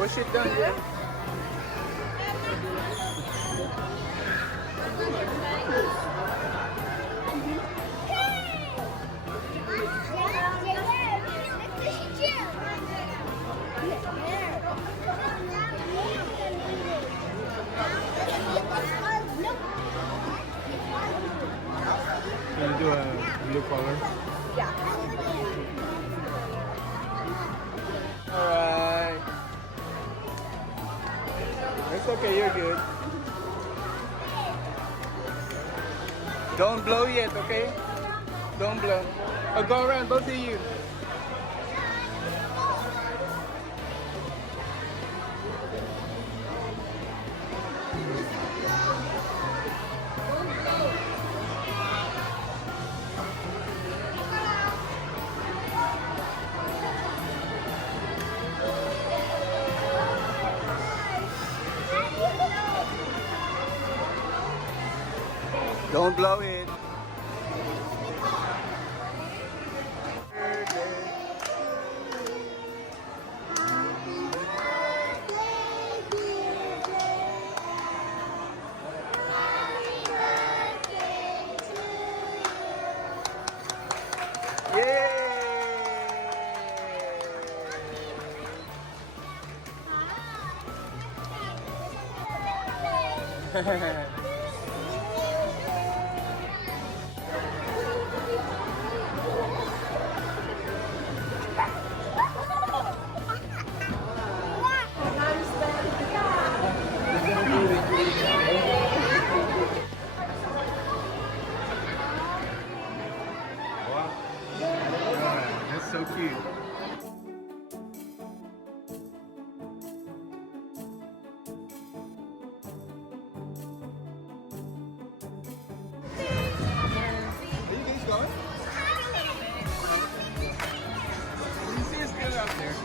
Push it down, yeah. Can you do a blue color? Yeah. Alright. It's okay, you're good. Don't blow yet, okay? Don't blow. Oh, go around, both of you. Don't blow it. Yay! That's so cute. Are you guys going? You see us still out there.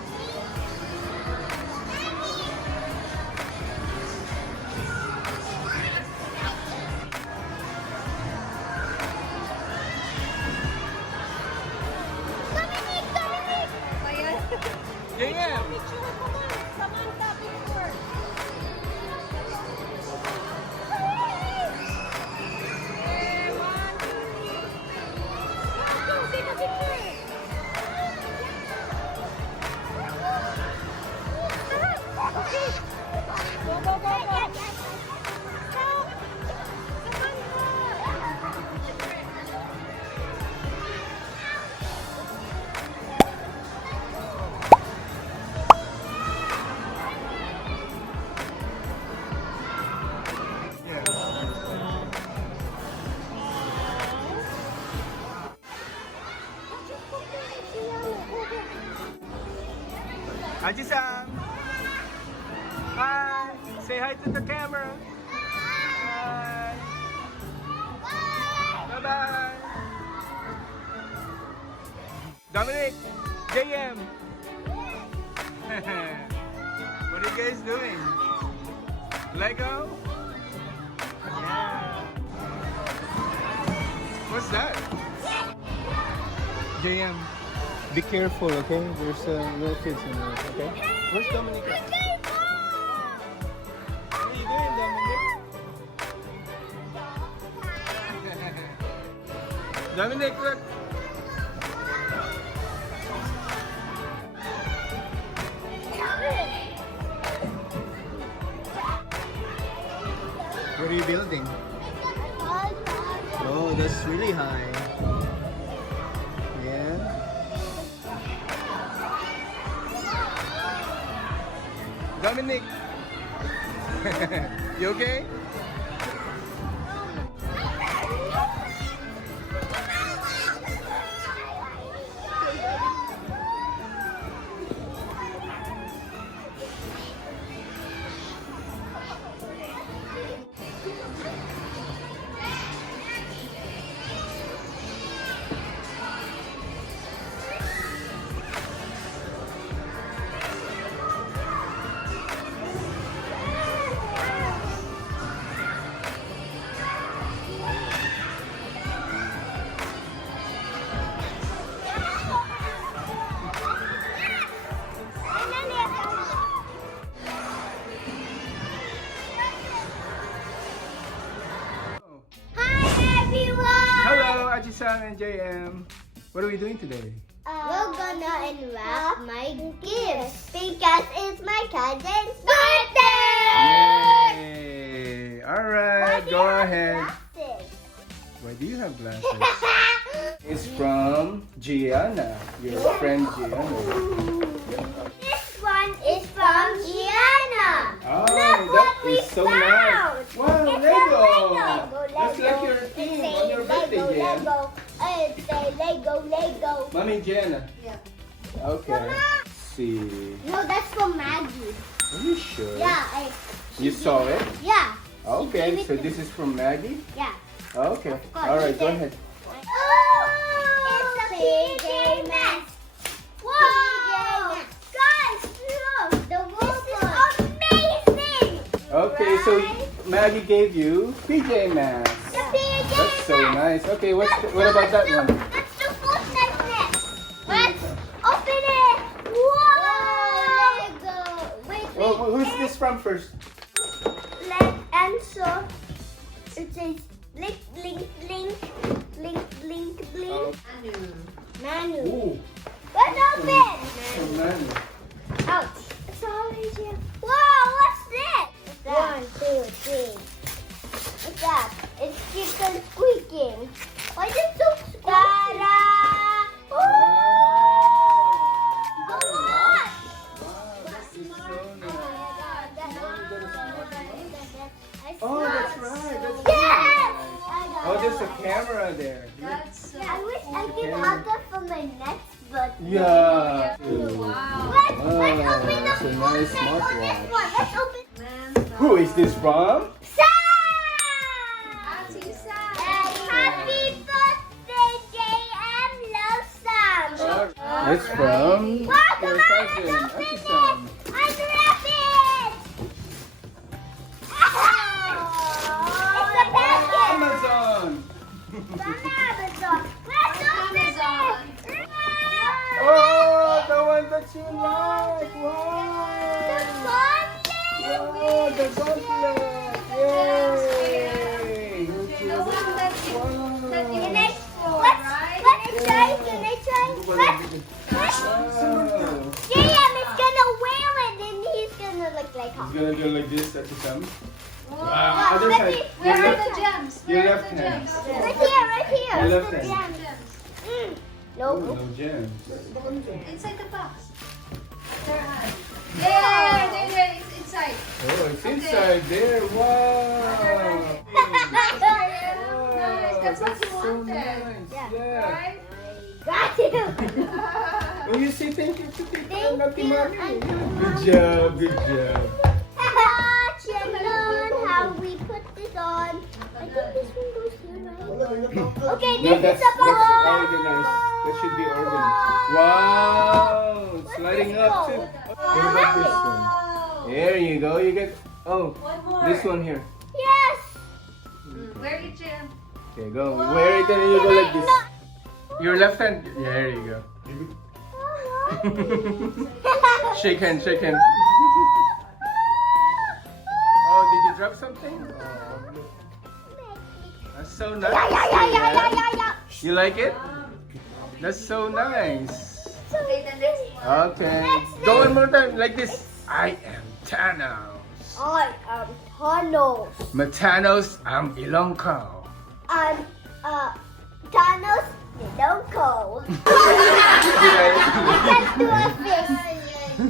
Yeah. Samantha, picture. Go, take a picture. Okay. Go, go, go, go. Stop. Aji-san! Hi! Say hi to the camera! Hi! Bye-bye! Dominic! JM! What are you guys doing? Lego? Yeah! What's that? JM, be careful, okay? There's little kids in there, okay? Where's Dominic? What are you doing, Dominic? Dominic, look! What are you building? Oh, that's really high. Yeah. Dominic! You okay? Ati-san and JM, what are we doing today? We're gonna unwrap my gifts because it's my cousin's birthday! Yay! Alright, go ahead. Why do you have glasses? It's from Gianna, your friend Gianna. This one is from Gianna. Oh, Look that what we is so found. nice. Wow, It's Lego. a That's like your theme on your birthday, Gianna. Lego. It's a Lego. Mommy Gianna. Yeah. Okay. Let's see. No, that's from Maggie. Are you sure? Yeah. You saw it? Yeah. Okay, gave it so to this is from Maggie? Yeah. Okay. Of course. Alright, go ahead. Oh, it's a PJ Masks. Whoa! Guys, look! The this is amazing! Okay, so Maggie gave you PJ Masks. The PJ That's so nice. Okay, what about that one? That's the foot necklace. Let's open it. Whoa! Lego. Wait. Well, who's this from first? Let's answer. It says blink, blink, blink, blink, blink, blink. Manu. Ooh, Let's open. from Maggie. Ouch. Sorry, Jim. Whoa, what's this? What's that? 1, 2, 3. What's that? It's chicken squeaking. Why is it so squeaky? Ta-da! Wow. Oh, You got a what? Wow, this is so nice. I Oh, that's right. That's Yes! Oh, there's a camera there. I wish I could have that for my next birthday. Yeah. Wow. Let's Wow, open the that's a nice phone on this smartwatch. one. Let's open. Who is this from? Sam! Ati Sam. Happy birthday, JM. Love Sam. It's from Wow, come your on, cousin, let's open Ati-san. it. Unwrap it. It's a package. Amazon. From Amazon. Let's open Amazon. it. Oh, the one that you like. The Wow. bundle. Oh, the gauntlet. Yay. The one that you Can I, wish for, right? let's try. Can I try? Let's. Wow. JM is gonna wear it and he's gonna look like He's her. gonna do like this at the thumb. Wow. Wow. Other let side. me- Where Your are left- the gems? Your Where are left the hand. gems? Right here. Your left The hand. gem. Gems. Oh, No. no gems. Inside the box. There, hon. There, it's inside. Oh, it's inside there. Wow. Nice. That's what you so wanted. nice. Yeah. Yeah. Right? Got you. Oh, you say thank you to people. Thank Not you. Mommy. Good job. Good job. Check on how we put this on. I think this one goes here, right? Okay, No, this that's is a box. organized. That should be organized. Wow. It's lighting up too. What about this one? Wow. There you go. You get. Oh, One more. this one here. Yes. Where did you? Okay, go. Wear it and then you go like this. Your left hand. Yeah, there you go. Shake hand, shake hand. Oh, did you drop something? That's so nice. Yeah. You like it? That's so nice. Okay, the next one. Okay. Go one more time like this. I am Thanos. I am Thanos. Matanos, I'm Ilongko. I'm Thanos. Don't go. Alright. Let's do a fist. This.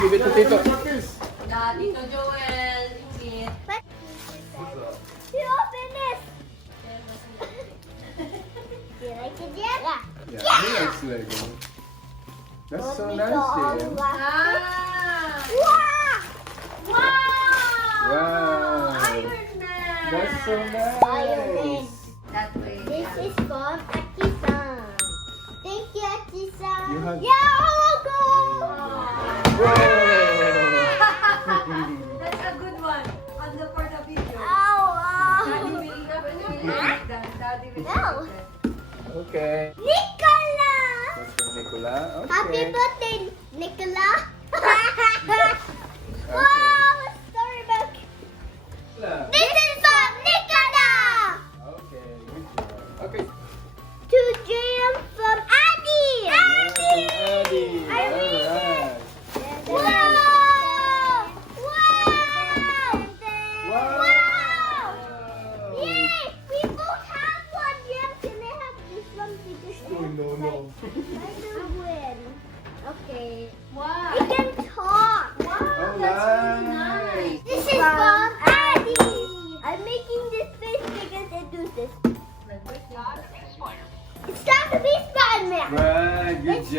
Give it to Tito. Dito Joel. Ingrid. You open this. You like it, Jen? Yeah, he likes Lego. That's so nice, Jim. Ah. Wow! Wow. Iron Man. That's so Iron Man. nice. That way. This yeah. is from Aki-san. Thank you, Aki-san. You have- Yeah, I'll go. That's a good one. On the for the video. Daddy Ow, will like that. Daddy will No. like that. Okay. Nicola! That's from Nicola. Okay. Happy birthday, Nicola! Wow, storybook. Nicola. This is from Nicola! Okay.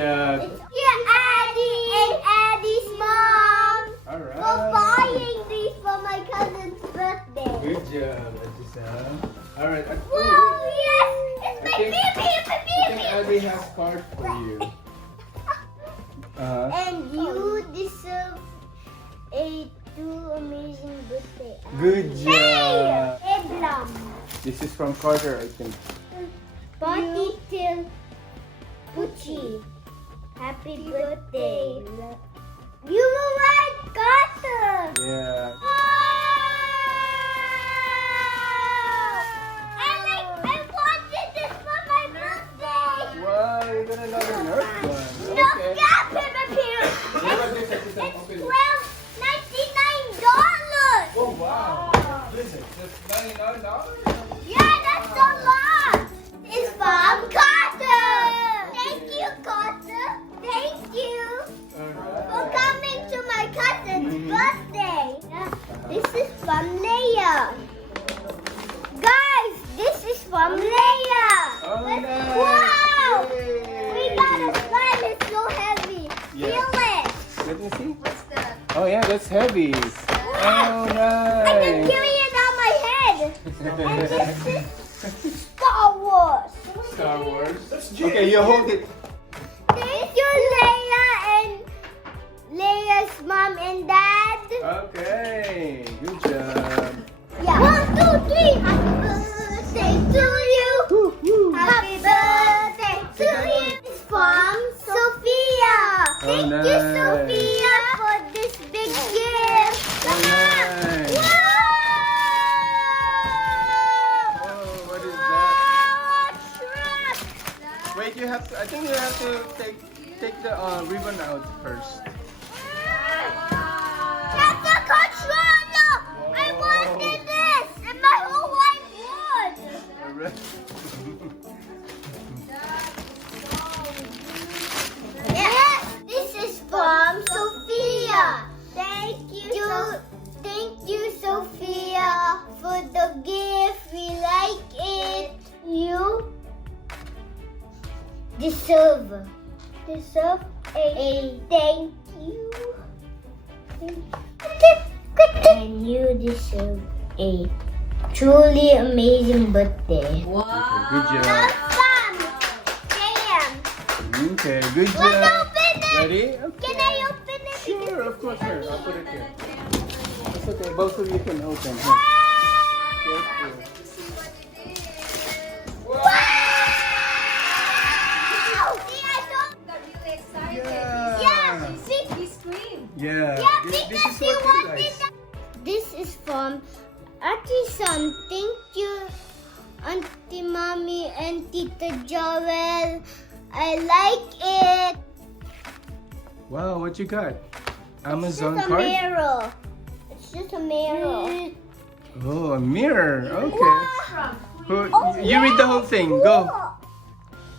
job. Yeah, Addie and Addie's mom. Alright. For buying these for my cousin's birthday. Good job, Atisa. Alright. Whoa, yes! It's my Okay. baby! It's my I think baby! Abby has card for you. And you deserve two amazing birthday. Good job. Hey, Eblam. This is from Carter, I think. Party till Pucci. Happy birthday. You were right, Carter. Yeah. Wow! I wanted this for my birthday. Wow, you got another Nerf one. No Okay. gap in the pill. What about this, Atisa? It's Open it. $12.99. Oh, wow. What is it? Just $99? Yeah, that's a lot. It's from Carter. Thank you, Carter. Thank you for Alright. coming to my cousin's birthday. This is from Leia. Guys, this is from Leia. Oh, nice. Wow. Yay. We got a slime. It's so heavy. Yeah. Feel it. Let me see. What's that? Oh, yeah, that's heavy. Oh, I'm just nice. carrying it on my head. And this is Star Wars. Star Wars. Okay, you hold it. Thank you, Leia and Leia's mom and dad. Okay, good job. Yeah. 1, 2, 3. Happy birthday to you. Happy birthday to you. It's from Sophia. Thank you, nice. Sophia, for this big gift. nice. Wow! Oh, what is that? Shrek. Wait, you have to. I think you have to take the ribbon out first. That's a controller! I wanted this! And my whole life won! Yes! This is from Sophia! Thank you, Sophia, for the gift. We like it. You deserve a thank you. And you deserve a truly amazing birthday. Wow. Good job. Awesome! Damn! Okay, good Let's job. open it! Ready? Can I open it? Sure, of course. Here, I'll put it here. It's okay. Both of you can open. Here. Careful. Wow! See, I don't... Got really excited. Yeah. Yeah, He screamed. Yeah. yeah, This because is he what you wanted like. that. This is from Auntie-san. Thank you, Auntie Mommy and Tita Joel. I like it. Wow, what you got? It's Amazon just a card? mirror. It's just a mirror. Oh, a mirror. Okay. Who, Oh, you read the whole thing. Go.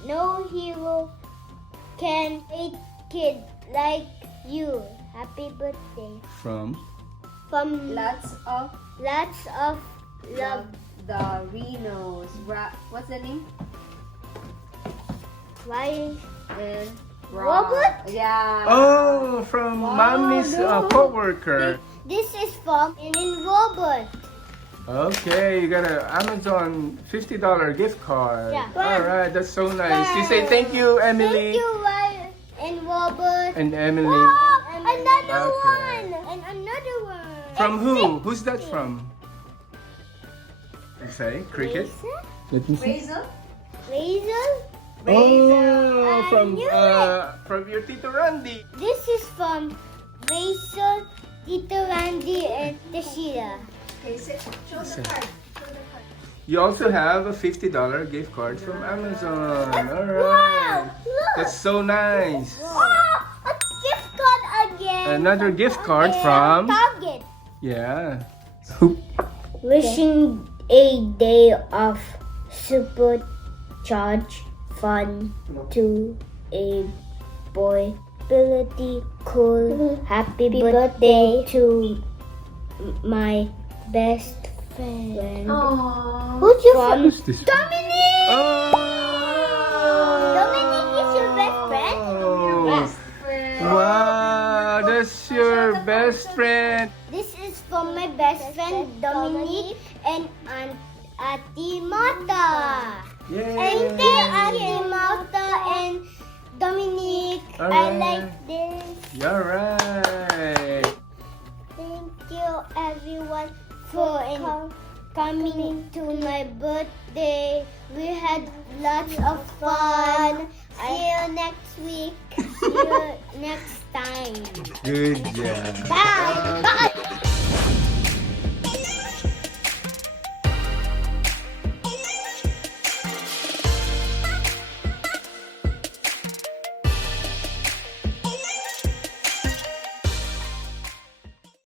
No hero can hate kid like you. Happy birthday. From From Lots of lots of love. the Renos. What's the name? Why? And Robert? Yeah. Oh, from mommy's no. co-worker. This is from in Robert. Okay, you got an Amazon $50 gift card. Yeah. All right, that's so nice. You say thank you, Emily. Thank you, Ryan and Robert. And Emily. Oh, another Okay. one. And another one. From who? Who's that from? You say cricket. Let me see. Razor. Razor. Oh, I from knew it. from your Tito Randy. This is from Razor, Tito Randy, and Tashira. Okay, show the card. Show the card. You also have a $50 gift card from Amazon. All right. Wow! Look. That's so nice. Oh, a gift card again. Another gift card And from Target. yeah. Wishing a day of supercharged fun to a boy. Ability cool. Happy birthday to my best friend. Aww. Who's your friend? this? Dominic! Oh! Dominic is your best friend? Wow, that's your best friend. This is from my best friend Dominique and Ate Marta. Yay! Thank you, Ate Marta and Dominique. I Alright. like this. You're right. Thank you, everyone, for coming to my birthday. We had lots of fun. See you next week. See you next time. Good job. Bye. Bye.